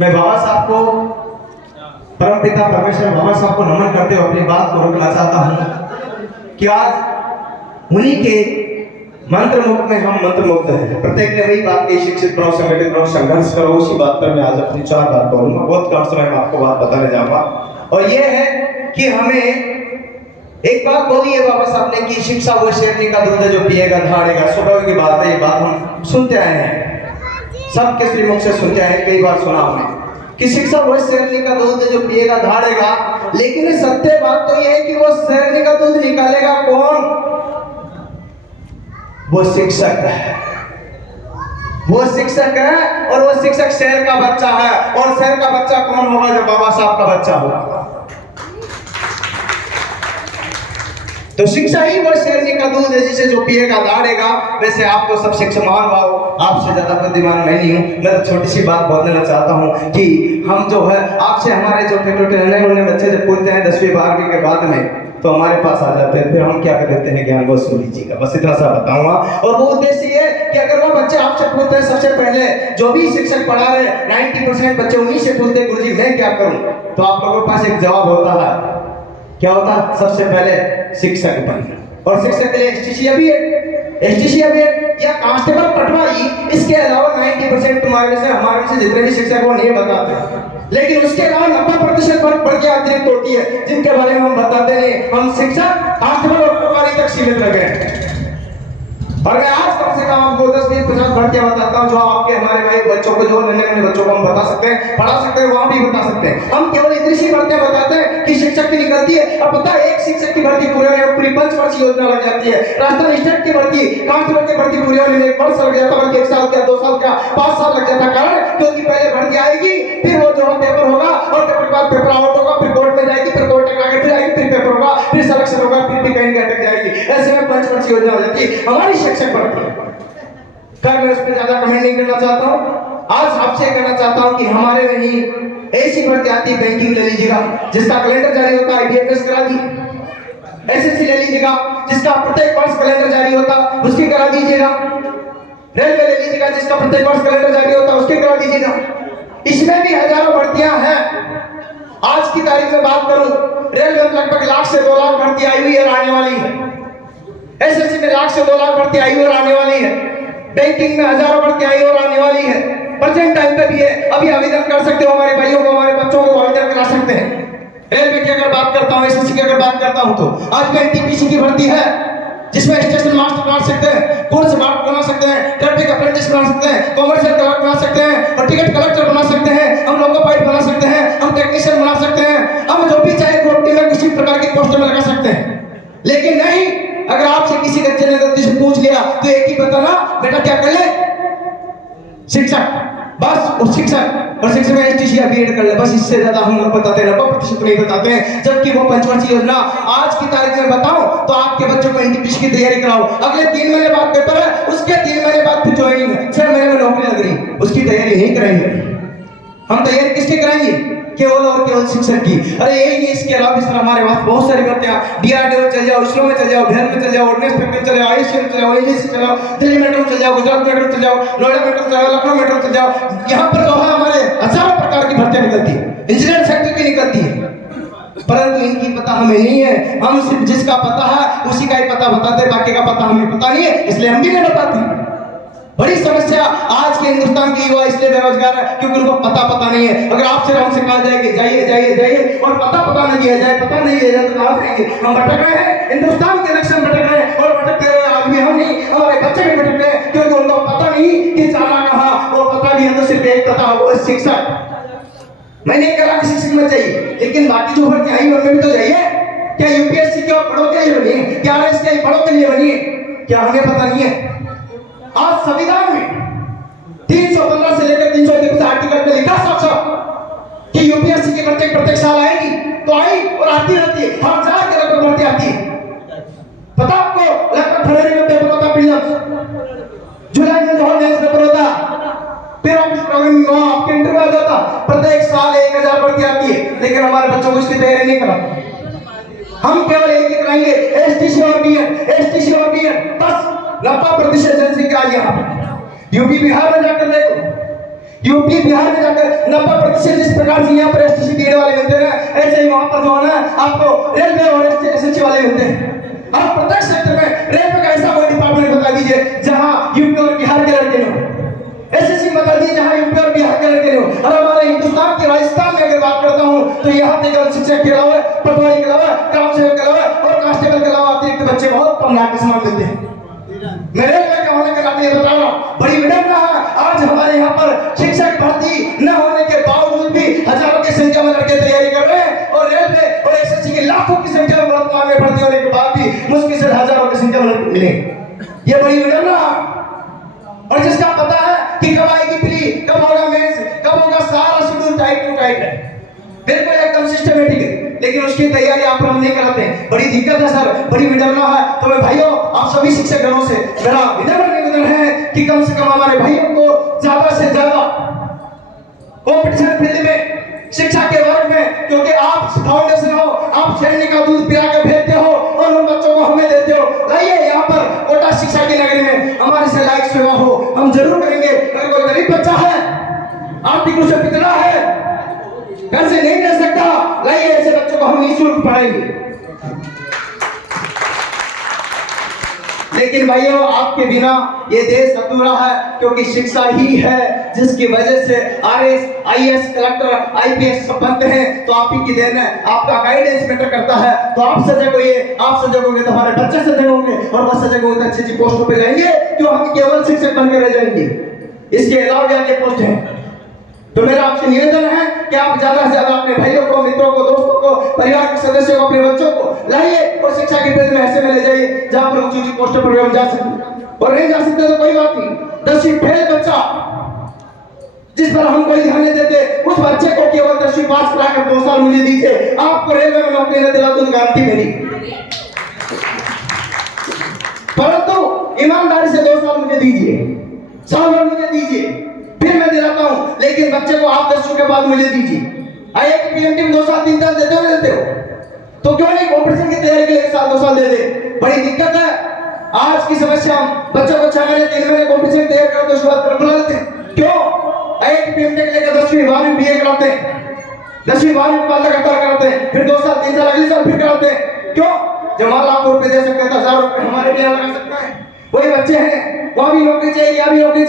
मैं बाबा साहब को, परमपिता परमेश्वर बाबा साहब को नमन करते हुए अपनी बात को रोकना चाहता हूँ कि आज उन्हीं के मंत्र मुक्त में हम मंत्र मुक्त हैं। प्रत्येक ने वही बात की, शिक्षित बनो, संगठित बनो, संघर्ष करो। उसी बात पर मैं आज अपनी 4 बात बोलूंगा। बहुत कम समय में आपको बात बताने जाऊंगा, और ये है कि हमें एक बात बोली है बाबा साहब ने कि शिक्षा वो शेरनी का दूध है जो पिएगा धाड़ेगा। स्वभाव की बात है, ये बात हम सुनते आए हैं, सबके श्रीमुख से सुनते आए हैं, कई बार सुना हमने कि शिक्षा वो शेरनी का दूध है जो पिएगा धाड़ेगा। लेकिन सत्य बात तो ये है कि वो शेरनी का दूध निकालेगा कौन? वो शिक्षक है, वो शिक्षक है, और वो शिक्षक शेर का बच्चा है। और शेर का बच्चा कौन होगा? जो बाबा साहब का बच्चा होगा। तो शिक्षा ही वो शेरनी का दूध है जिसे जो पिएगा दाड़ेगा। वैसे आप तो सब शिक्षावान भाव, आपसे ज्यादा बुद्धिमान मैं नहीं हूँ। मैं तो छोटी सी बात बोलना चाहता हूँ कि हम जो है आपसे, हमारे जो छोटे नन्हे बच्चे जब पूछते हैं 10वीं 12वीं के बाद में, तो हमारे पास आ जाते हैं, फिर हम क्या कर देते हैं? ज्ञान गोस्वामी जी का। बस इतना सा बताऊंगा। और वो उद्देश्य ये कि अगर वो बच्चे आपसे पूछते हैं, सबसे पहले जो भी शिक्षक पढ़ा रहे 90% बच्चे उन्हीं से पूछते हैं, गुरुजी मैं क्या करूं? तो आप लोगों के पास एक जवाब होता है, क्या होता? सबसे पहले शिक्षक बनना। और शिक्षक के लिए एसटीसी भी है या कांस्टेबल पटवारी। इसके अलावा 90% तुम्हारे से, हमारे से जितने भी शिक्षक वो नहीं बताते। लेकिन उसके अलावा 90% वर्ग की अतिरिक्त होती है जिनके बारे में हम बताते हैं। हम शिक्षक कांस्टेबल और पटवारी तक सीमित रह गए। और मैं आज कम से कम आपको 10-20-50 भर्तियां बताता हूं जो आपके हमारे भाई बच्चों को, जो नन्हे बच्चों को हम बता सकते हैं, पढ़ा सकते हैं, वहां भी बता सकते हैं। हम केवल इतनी सी भर्तियां बताते हैं कि शिक्षक की निकलती है। अब पता है, एक शिक्षक की भर्ती पूरी होने में पूरी 5 वर्ष की योजना लग जाती है। राजस्थान स्टेट की भर्ती, कांस्टेबल की भर्ती पूरी होने में 1 वर्ष लग जाता है, बल्कि 1 साल का, 2 साल का, 5 साल लग जाता है। कारण क्योंकि पहले भर्ती आएगी, फिर वो जो है पेपर होगा, और पेपर के बाद पेपर आउट होगा, फिर कोर्ट में जाएगी, फिर कोर्ट में आगे फिर आएगी, फिर पेपर होगा, फिर सिलेक्शन होगा, फिर भी कहीं अटक जाएगी। ऐसे में 5 वर्ष की योजना हो जाती है हमारी शिक्षक भर्ती। मैं उस पर ज्यादा कमेंट नहीं करना चाहता हूँ। आज आपसे कहना चाहता हूँ कि हमारे में ही ऐसी भर्ती आती है, बैंकिंग ले लीजिएगा, जिसका कैलेंडर जारी होता है, IBFS करा दी। SSC ले लीजिएगा, जिसका प्रत्येक वर्ष कैलेंडर जारी होता है, उसकी करा दीजिएगा। रेलवे ले लीजिएगा, जिसका प्रत्येक वर्ष कैलेंडर जारी होता है, उसकी करा दीजिएगा। इसमें भी हजारों भर्तियां हैं। आज की तारीख में बात करूं, रेलवे में लगभग 1 लाख से 2 लाख भर्ती आई हुई है और आने वाली है। SSC में 1 लाख से 2 लाख भर्ती आई हुई और आने वाली है। बैंकिंग में हजारों भर्ती आई और आने वाली है। प्रेजेंट टाइम पे भी है, अभी आवेदन कर सकते हो, हमारे भाइयों को, हमारे बच्चों को आवेदन करा सकते हैं। रेलवे की अगर बात करता हूँ, SSC की अगर बात करता हूँ, तो आज में NTPC की भर्ती है, जिसमें स्टेशन मास्टर बना सकते हैं, कोर्स मास्टर बना सकते हैं, ट्रैफिक अप्रेंटिस बना सकते हैं, कॉमर्शियल क्लर्क बना सकते हैं, और टिकट कलेक्टर बना सकते हैं, हम लोको पाइलट बना सकते हैं, हम टेक्नीशियन बना सकते हैं, हम जो भी चाहे ग्रुप डी में किसी प्रकार की पोस्ट में लगा सकते हैं। लेकिन नहीं, अगर आपसे किसी बच्चे ने गलती से पूछ लिया तो एक ही बताना, बेटा क्या कर ले? शिक्षक। बस उस शिक्षक, और शिक्षक में STC या BEd कर ले, बस इससे ज्यादा हम लोग बताते हैं, 90% नहीं बताते हैं। जबकि वो 5 वर्षीय योजना आज की तारीख में बताऊं तो आपके बच्चों को NTPC की तैयारी कराओ, अगले 3 महीने बाद पेपर है, उसके 3 महीने बाद फिर ज्वाइनिंग है, 6 महीने में नौकरी लग रही, उसकी तैयारी नहीं कराएंगे हम। तैयारी किसकी कराएंगे? केवल और केवल शिक्षक की। अरे यही नहीं, इसके अलावा इस तरह हमारे पास बहुत सारी भर्तियां, DRDO में चल जाओ, ISRO में चल जाओ, बिहार में चल जाओ, ऑर्डिनेंस फैक्ट्री में चल जाओ, ISC में चल जाओ, AGC चल जाओ, दिल्ली मेट्रो में चल जाओ, गुजरात मेट्रो में चल जाओ, नोएडा मेट्रो में चल जाओ, लखनऊ मेट्रो में चल जाओ। यहाँ पर जो है हमारे हजारों प्रकार की भर्तियां निकलती है, इंजीनियर सेक्टर की निकलती है, परंतु इनकी पता हमें नहीं है। हम सिर्फ जिसका पता है उसी का ही पता बताते, बाकी का पता हमें पता नहीं है, इसलिए हम भी नहीं बताते। बड़ी समस्या आज के हिंदुस्तान की युवा इसलिए बेरोजगार है क्योंकि उनको पता नहीं है। अगर आपसे हमसे कहा जाए कि जाइए और पता नहीं दिया जाए, पता नहीं दिया जाए, तो कहां जाएंगे? हम भटक रहे हैं, हिंदुस्तान के नक्शे में भटक रहे हैं, और भटकते रहे आदमी हम नहीं, हमारे बच्चे भी भटक रहे हैं, क्योंकि उनको पता नहीं कि जाना कहां। वो पता नहीं है तो सिर्फ एक पता, वो शिक्षक। मैं नहीं कह रहा कि शिक्षक में चाहिए, लेकिन बाकी जो भर्ती आई उनमें भी तो चाहिए। क्या UPSC क्यों पढ़ो के लिए बनी है? क्या RS के पढ़ो के लिए बनी है? क्या हमें पता नहीं है? आज संविधान में 315 से लेकर 323 आर्टिकल में लिखा साफ कि UPSC की भर्ती प्रत्येक साल आएगी, तो आई और आती रहती है, हर हजार के लगभग भर्ती आती है। पता आपको, लगभग फरवरी में पेपर होता, जुलाई में जो है पेपर होता, फिर ऑफिस प्रोग्राम में आपके इंटरव्यू आ जाता। प्रत्येक साल 1000 भर्ती आती है, लेकिन हमारे बच्चों को इसकी तैयारी नहीं करा। हम केवल एक ही कराएंगे, STC और BEd, बस 90% जनसंख्या यहाँ पे। यूपी बिहार में जाकर देखो, यूपी बिहार में जाकर 90% जिस प्रकार से यहाँ पर एसटीसी बीएड वाले मिलते हैं, ऐसे ही वहां पर जो है ना आपको रेलवे और एसएससी वाले मिलते हैं। आप प्रत्येक सेक्टर में रेलवे का ऐसा कोई डिपार्टमेंट बता दीजिए जहां यूपी और बिहार के लड़के हो, एसएससी बता दीजिए जहां यूपी और बिहार के लड़के हो। और हमारे हिंदुस्तान के राजस्थान में अगर बात करता हूं तो यहाँ पे केवल शिक्षक के अलावा, पटवारी के अलावा, ग्राम सेवक के अलावा और कांस्टेबल के अलावा अतिरिक्त बच्चे बहुत कम लाख के समान मिलते हैं। मैं रेलवे का होने के नाते बता रहा हूं, बड़ी विडंबना है आज हमारे यहाँ पर शिक्षक भर्ती न होने के बावजूद भी हजारों की संख्या में लड़के तैयारी कर रहे हैं, और रेलवे और एसएससी की लाखों की संख्या में वर्तमान में भर्ती होने के बाद भी मुश्किल से हजारों की संख्या में लड़के मिले। ये बड़ी विडंबना है। और जिसका पता है कि कब आएगी प्री, कब होगा मेंस, कब होगा, सारा शेड्यूल टाइट टू टाइट है, बिल्कुल एकदम सिस्टमेटिक है, लेकिन उसकी तैयारी आप हम नहीं कराते हैं। बड़ी दिक्कत है सर, बड़ी विडंबना है। तो मैं भाइयों आप सभी शिक्षक गणों से मेरा विनम्र निवेदन है कि कम से कम हमारे भाइयों को ज्यादा से ज्यादा कॉम्पिटिशन फील्ड में, शिक्षा के वर्ग में, क्योंकि आप फाउंडेशन हो, आप सैनिक का दूध पिला के भेजते हो और उन बच्चों को हमें देते हो। लाइए यहाँ पर कोटा शिक्षा की नगरी में हमारे से लायक सेवा हो, हम जरूर करेंगे। अगर कोई गरीब बच्चा है, आर्थिक रूप से पिछड़ा है, घर से नहीं रह सकता, लाइए ऐसे बच्चों को हम निःशुल्क पढ़ाएंगे। लेकिन भाइयों आपके बिना ये देश अधूरा है, क्योंकि शिक्षा ही है जिसकी वजह से आरएस, आईएएस, कलेक्टर, आईपीएस सब बनते हैं। तो आप ही की देन है, आपका गाइडेंस मैटर करता है। तो आप सजग होइए, आप सजग होंगे तो हमारे बच्चे सजग होंगे, और वह सजग होंगे तो अच्छी अच्छी पोस्टों पे जाएंगे, जो हम केवल शिक्षक बनकर रह जाएंगे। इसके अलावा भी आगे पोस्ट है। तो मेरा आपसे निवेदन है कि आप ज्यादा से ज्यादा अपने भाइयों को, मित्रों को, दोस्तों को, परिवार के सदस्यों को, अपने बच्चों को लाइए और शिक्षा के फील्ड में ऐसे में ले जाइए जहां पर ऊंची ऊंची पोस्टों पर हम जा सकें। और नहीं जा सकते तो कोई बात नहीं, 10वीं फेल बच्चा जिस पर हम कोई ध्यान नहीं देते, उस बच्चे को केवल 10वीं पास कराकर 2 साल मुझे दीजिए, आपको रेलवे में नौकरी न दिला दूं, गारंटी मेरी। परंतु ईमानदारी से 2 साल मुझे दीजिए, साल भर मुझे दीजिए, फिर मैं दिलाता हूं। लेकिन बच्चे को आप 10वीं के बाद मुझे दीजिए। आईआईटी पीएमटी में 2 साल 3 साल देते हो, नहीं देते हो? तो क्यों नहीं कॉम्पिटिशन की तैयारी के लिए 1 साल 2 साल दे दे? बड़ी दिक्कत है आज की समस्या। हम बच्चों को 6 महीने 3 महीने कॉम्पिटिशन की तैयारी करते, उसके बाद बुला लेते हैं। क्यों? आईआईटी पीएमटी के लिए 10वीं 12वीं बीए कराते हैं, 10वीं 12वीं के बाद लगातार कराते हैं, फिर 2 साल 3 साल अगले साल फिर कराते हैं। क्यों? जब मान लाख रुपए दे सकते हैं तो 1000 रुपए हमारे लिए लगा सकता है। वही बच्चे हैं, वहां भी नौकरी चाहिए, यहाँ भी नौकरी